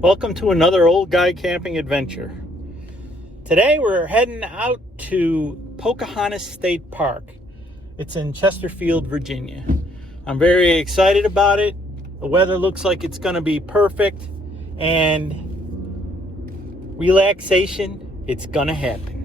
Welcome to another old guy camping adventure. Today we're heading out to Pocahontas State Park. It's in Chesterfield, Virginia. I'm very excited about it. The weather looks like it's going to be perfect, and relaxation, it's going to happen.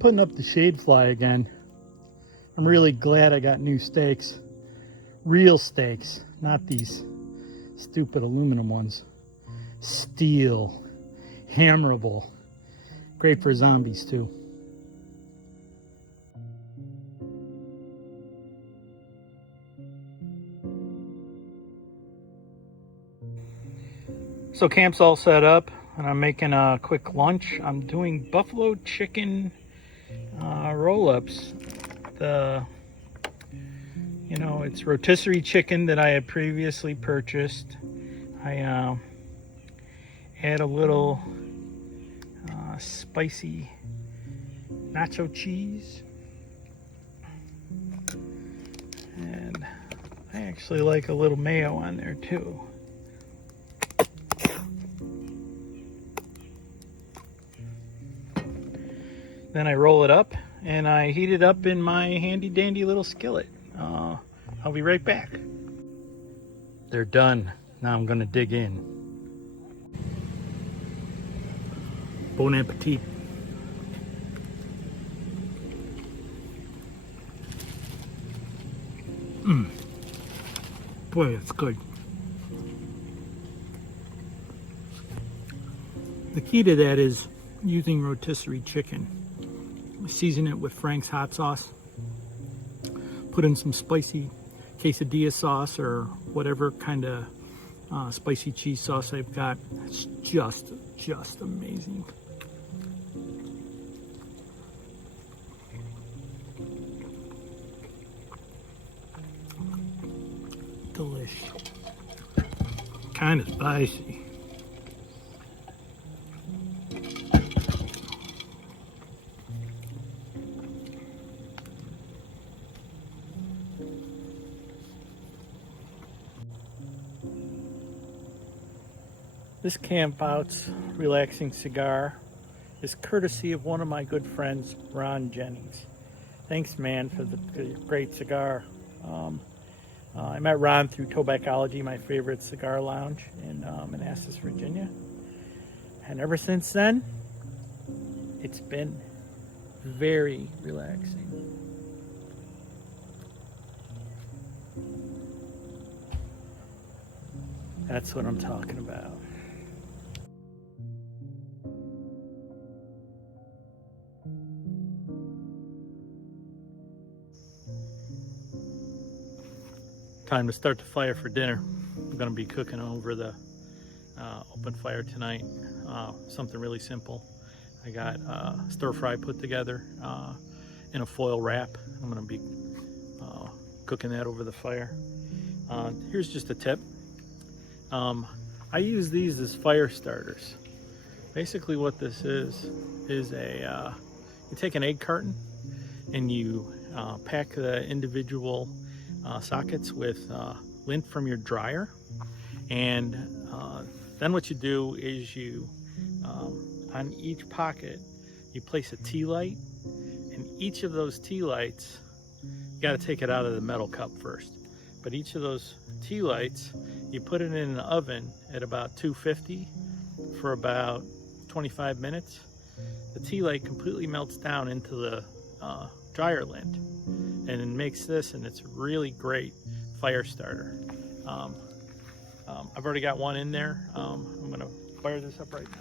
Putting up the shade fly again. I'm really glad I got new stakes. Real stakes, not these stupid aluminum ones. Steel, hammerable. Great for zombies too. So camp's all set up and I'm making a quick lunch. I'm doing buffalo chicken roll-ups. It's rotisserie chicken that I had previously purchased. I add a little spicy nacho cheese, and I actually like a little mayo on there too. Then I roll it up and I heat it up in my handy dandy little skillet. I'll be right back. They're done. Now I'm gonna dig in. Bon appetit. Boy, it's good. The key to that is using rotisserie chicken. Season it with Frank's hot sauce. Put in some spicy quesadilla sauce or whatever kind of spicy cheese sauce I've got. It's just amazing. Delish. Kind of spicy. This camp out's relaxing cigar is courtesy of one of my good friends, Ron Jennings. Thanks, man, for the great cigar. I met Ron through Tobaccology, my favorite cigar lounge in Manassas, Virginia. And ever since then, it's been very relaxing. That's what I'm talking about. Time to start the fire for dinner. I'm gonna be cooking over the open fire tonight. Something really simple. I got stir fry put together in a foil wrap. I'm gonna be cooking that over the fire. Here's just a tip. I use these as fire starters. Basically what this is a, you take an egg carton and you pack the individual sockets with lint from your dryer, and then what you do is you on each pocket you place a tea light, and each of those tea lights, you got to take it out of the metal cup first, but each of those tea lights you put it in an oven at about 250 for about 25 minutes. The tea light completely melts down into the dryer lint, and it makes this, and it's really great fire starter. I've already got one in there. I'm gonna fire this up right now.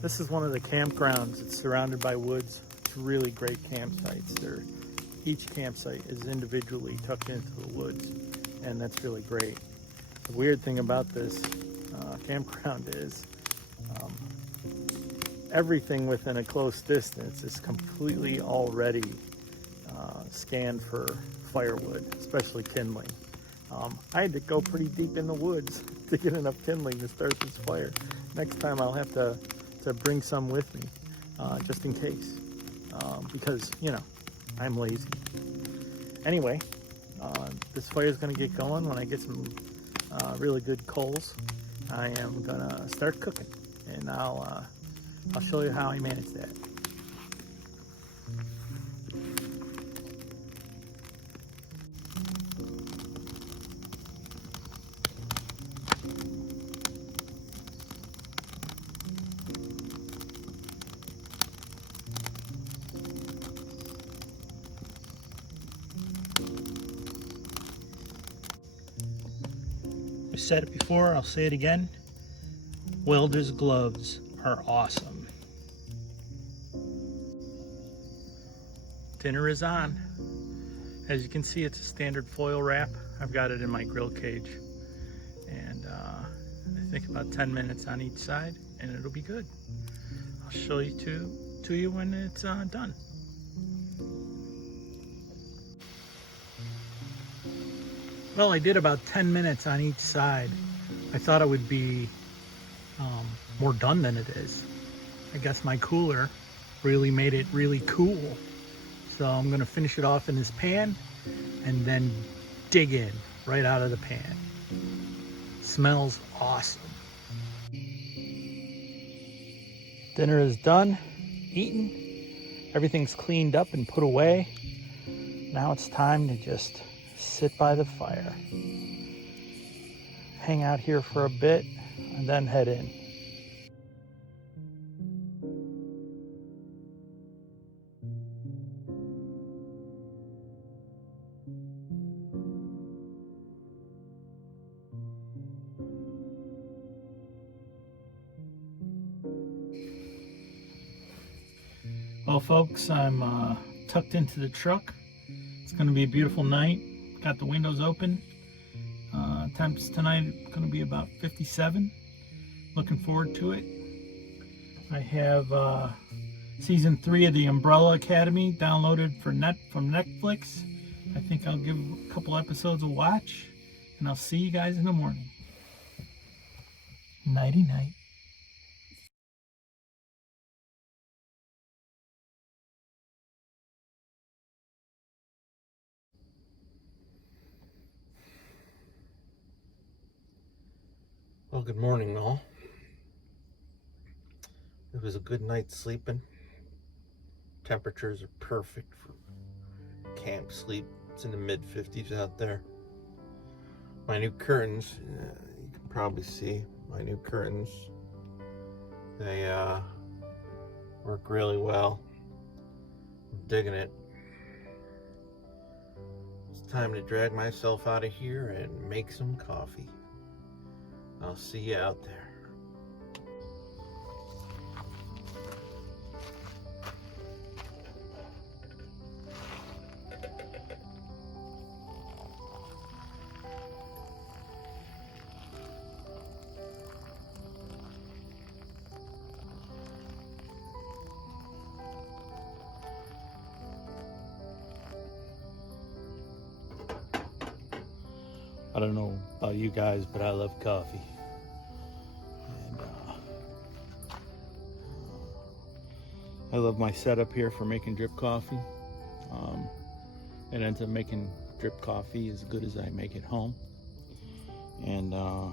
This is one of the campgrounds. It's surrounded by woods. It's really great campsites. Each campsite is individually tucked into the woods, and that's really great. The weird thing about this campground is everything within a close distance is completely already scanned for firewood, especially kindling. I had to go pretty deep in the woods to get enough kindling to start this fire. Next time I'll have to bring some with me, just in case, because, you know, I'm lazy. Anyway, this fire is going to get going when I get some really good coals. I am going to start cooking, and I'll show you how I manage that. I said it before, I'll say it again. Welder's gloves are awesome. Dinner is on. As you can see, it's a standard foil wrap. I've got it in my grill cage. And I think about 10 minutes on each side, and it'll be good. I'll show you to you when it's done. Well, I did about 10 minutes on each side. I thought it would be more done than it is. I guess my cooler really made it really cool. So I'm gonna finish it off in this pan and then dig in right out of the pan. Smells awesome. Dinner is done, eaten. Everything's cleaned up and put away. Now it's time to just sit by the fire, hang out here for a bit, and then head in. Well, folks, I'm tucked into the truck. It's going to be a beautiful night. Got the windows open. Temps tonight going to be about 57. Looking forward to it. I have season 3 of the Umbrella Academy downloaded from Netflix. I think I'll give a couple episodes a watch, and I'll see you guys in the morning. Nighty night. Well, good morning, all. It was a good night's sleeping. Temperatures are perfect for camp sleep. It's in the mid-50s out there. My new curtains, you can probably see my new curtains. They work really well. I'm digging it. It's time to drag myself out of here and make some coffee. I'll see you out there. I don't know about you guys, but I love coffee. And I love my setup here for making drip coffee. It ends up making drip coffee as good as I make it home. And I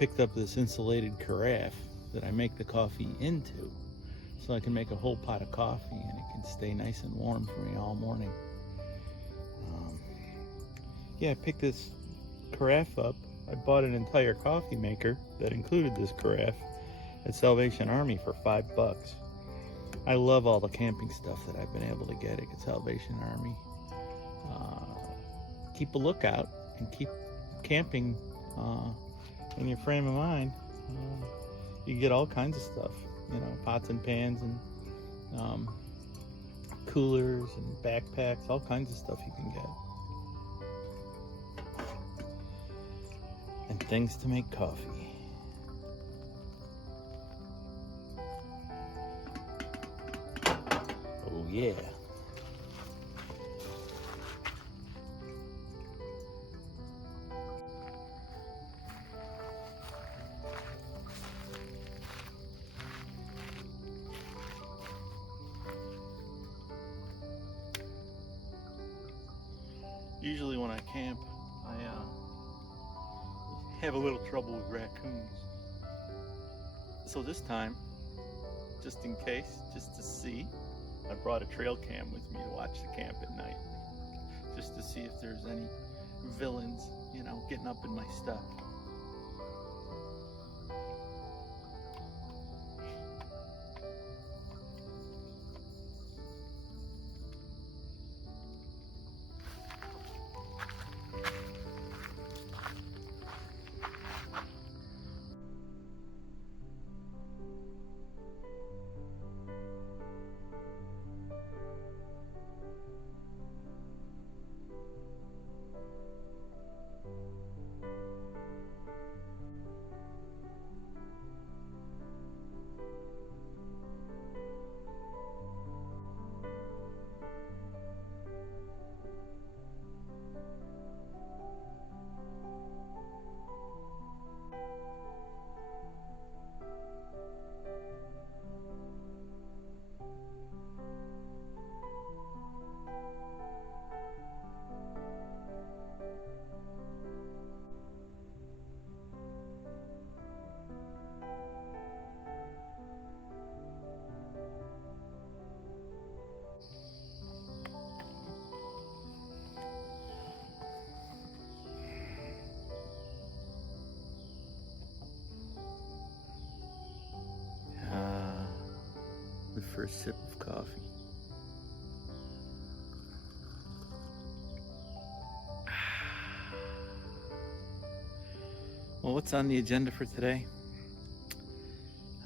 picked up this insulated carafe that I make the coffee into, so I can make a whole pot of coffee and it can stay nice and warm for me all morning. Yeah, I picked this carafe up. I bought an entire coffee maker that included this carafe at Salvation Army for $5. I love all the camping stuff that I've been able to get at Salvation Army. Keep a lookout and keep camping in your frame of mind. You get all kinds of stuff, pots and pans and coolers and backpacks, all kinds of stuff you can get. And things to make coffee. Oh yeah. Usually when I camp, I have a little trouble with raccoons. So this time, just in case, just to see, I brought a trail cam with me to watch the camp at night. Just to see if there's any villains, getting up in my stuff. The first sip of coffee. Well, what's on the agenda for today?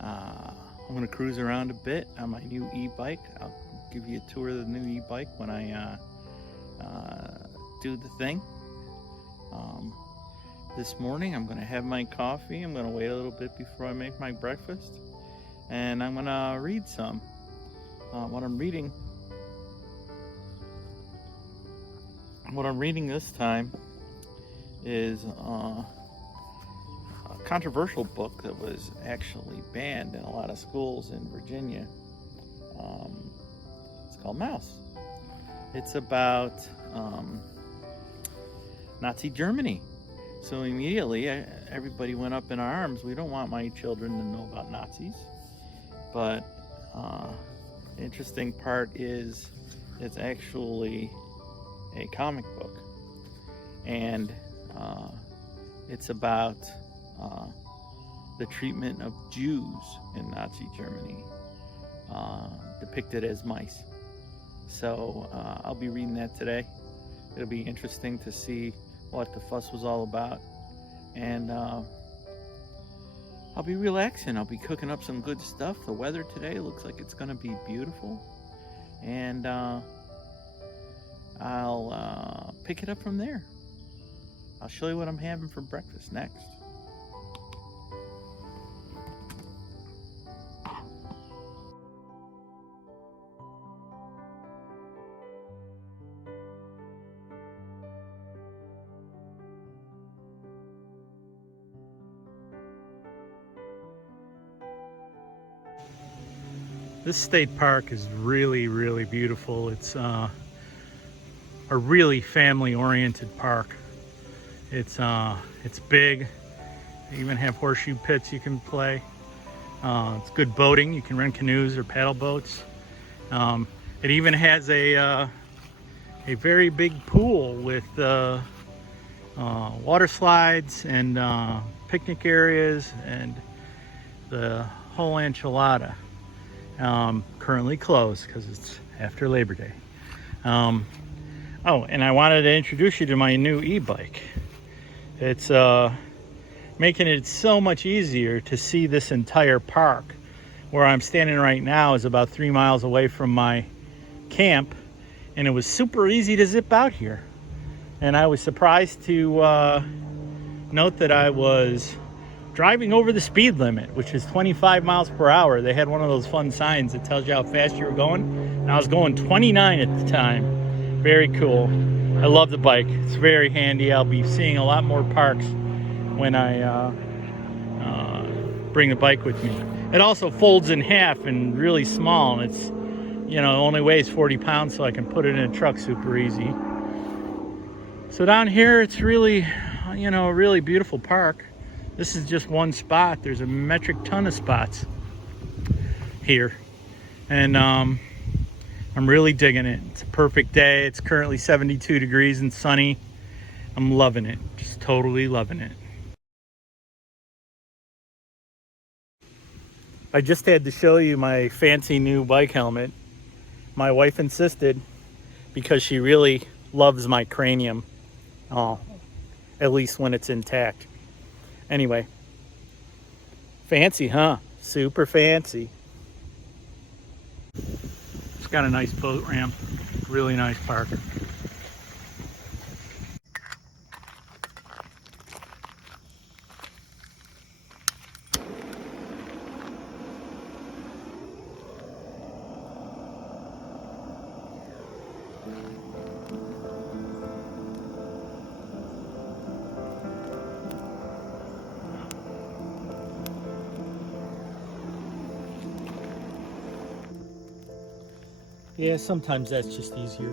I'm going to cruise around a bit on my new e-bike. I'll give you a tour of the new e-bike when I do the thing. this morning. I'm going to have my coffee. I'm going to wait a little bit before I make my breakfast. And I'm going to read some. What I'm reading this time is a controversial book that was actually banned in a lot of schools in Virginia. It's called Mouse. It's about Nazi Germany. So immediately everybody went up in arms. We don't want my children to know about Nazis. But the interesting part is it's actually a comic book. And it's about the treatment of Jews in Nazi Germany, depicted as mice. So I'll be reading that today. It'll be interesting to see what the fuss was all about. And I'll be relaxing. I'll be cooking up some good stuff. The weather today looks like it's going to be beautiful. And I'll pick it up from there. I'll show you what I'm having for breakfast next. This state park is really, really beautiful. It's a really family-oriented park. It's big. They even have horseshoe pits you can play. It's good boating. You can rent canoes or paddle boats. It even has a very big pool with water slides and picnic areas and the whole enchilada. Currently closed because it's after Labor Day. Oh, and I wanted to introduce you to my new e-bike. It's making it so much easier to see this entire park. Where I'm standing right now is about 3 miles away from my camp, and it was super easy to zip out here. And I was surprised to note that I was driving over the speed limit, which is 25 miles per hour. They had one of those fun signs that tells you how fast you were going, and I was going 29 at the time. Very cool. I love the bike. It's very handy. I'll be seeing a lot more parks when I bring the bike with me. It also folds in half and really small, and it's, only weighs 40 pounds, so I can put it in a truck super easy. So down here, it's really, a really beautiful park. This is just one spot. There's a metric ton of spots here. And I'm really digging it. It's a perfect day. It's currently 72 degrees and sunny. I'm loving it. Just totally loving it. I just had to show you my fancy new bike helmet. My wife insisted because she really loves my cranium. At least when it's intact. Anyway, fancy, huh? Super fancy. It's got a nice boat ramp, really nice park. Yeah, sometimes that's just easier.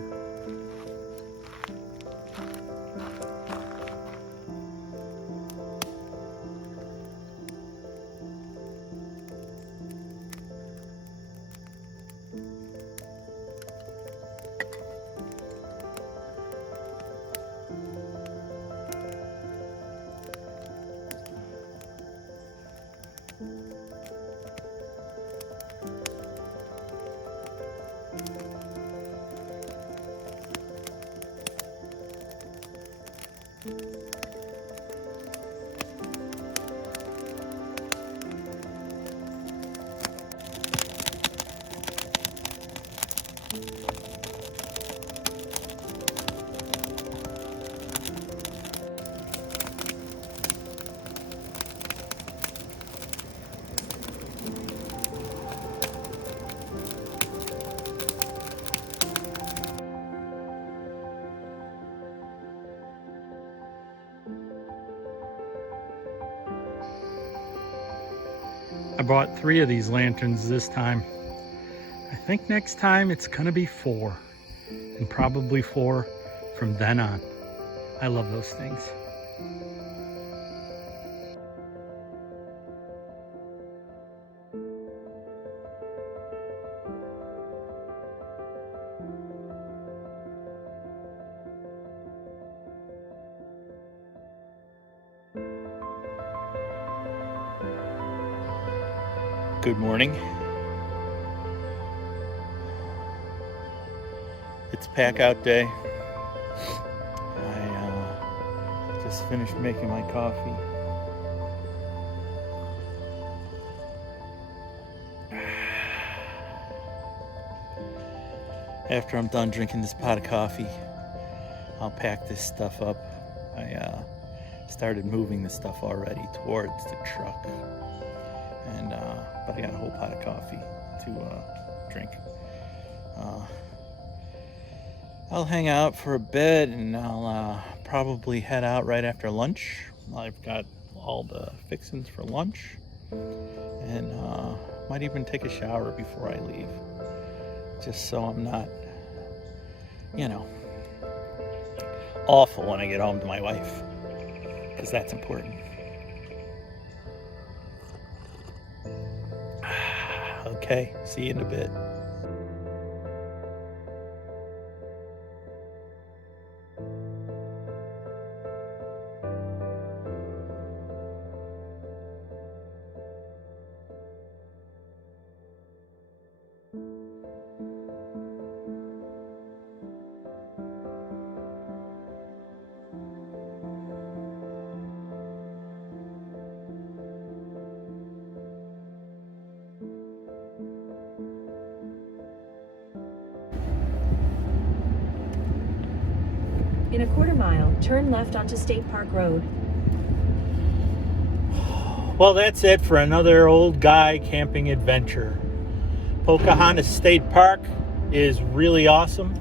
I bought 3 of these lanterns this time. I think next time it's gonna be 4, and probably 4 from then on. I love those things. Good morning. It's pack out day. I just finished making my coffee. After I'm done drinking this pot of coffee, I'll pack this stuff up. I started moving the stuff already towards the truck. But I got a whole pot of coffee to drink. I'll hang out for a bit, and I'll probably head out right after lunch. I've got all the fixings for lunch, and might even take a shower before I leave, just so I'm not, awful when I get home to my wife, because that's important. Okay, see you in a bit. In a quarter mile, turn left onto State Park Road. Well, that's it for another old guy camping adventure. Pocahontas State Park is really awesome.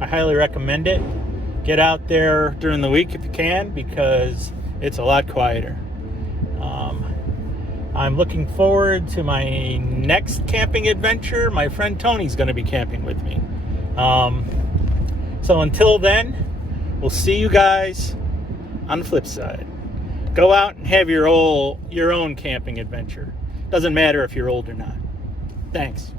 I highly recommend it. Get out there during the week if you can, because it's a lot quieter. I'm looking forward to my next camping adventure. My friend Tony's going to be camping with me. So until then, we'll see you guys on the flip side. Go out and have your own camping adventure. Doesn't matter if you're old or not. Thanks.